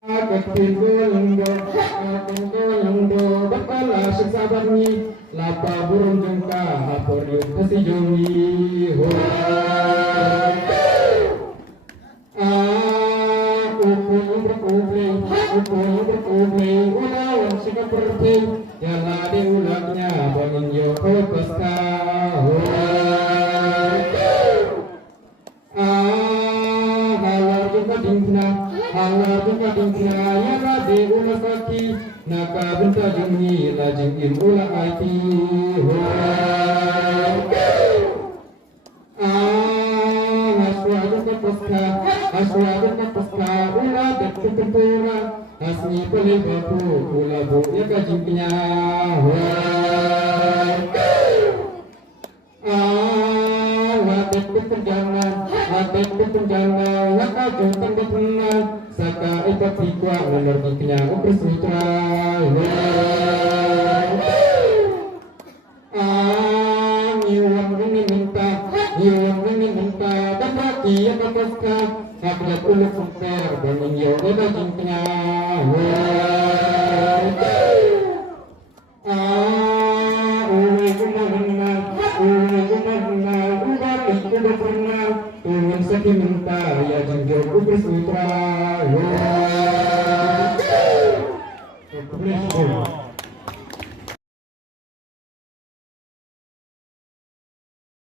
Bakala sabarni lapa burung jengka hapor yuk kasi jongi ho ukuleng ulawan sika pertin jala di ulaknya bangin yo kopaska ho halar juga dingna ya rabi ula saki naka benta jungi lajeng im ula aiti haswa juga paska ula dekutupura hasni pele bapu ula bu ya kajingnya watet penjangan wakajung tenggelam saka ipat pikwa menerbitnya upersutra nyiwang ini minta dapat ia kapaska hablat uluk semper bangun yo eda jingknya turun sakit minta ya jengkel upersutra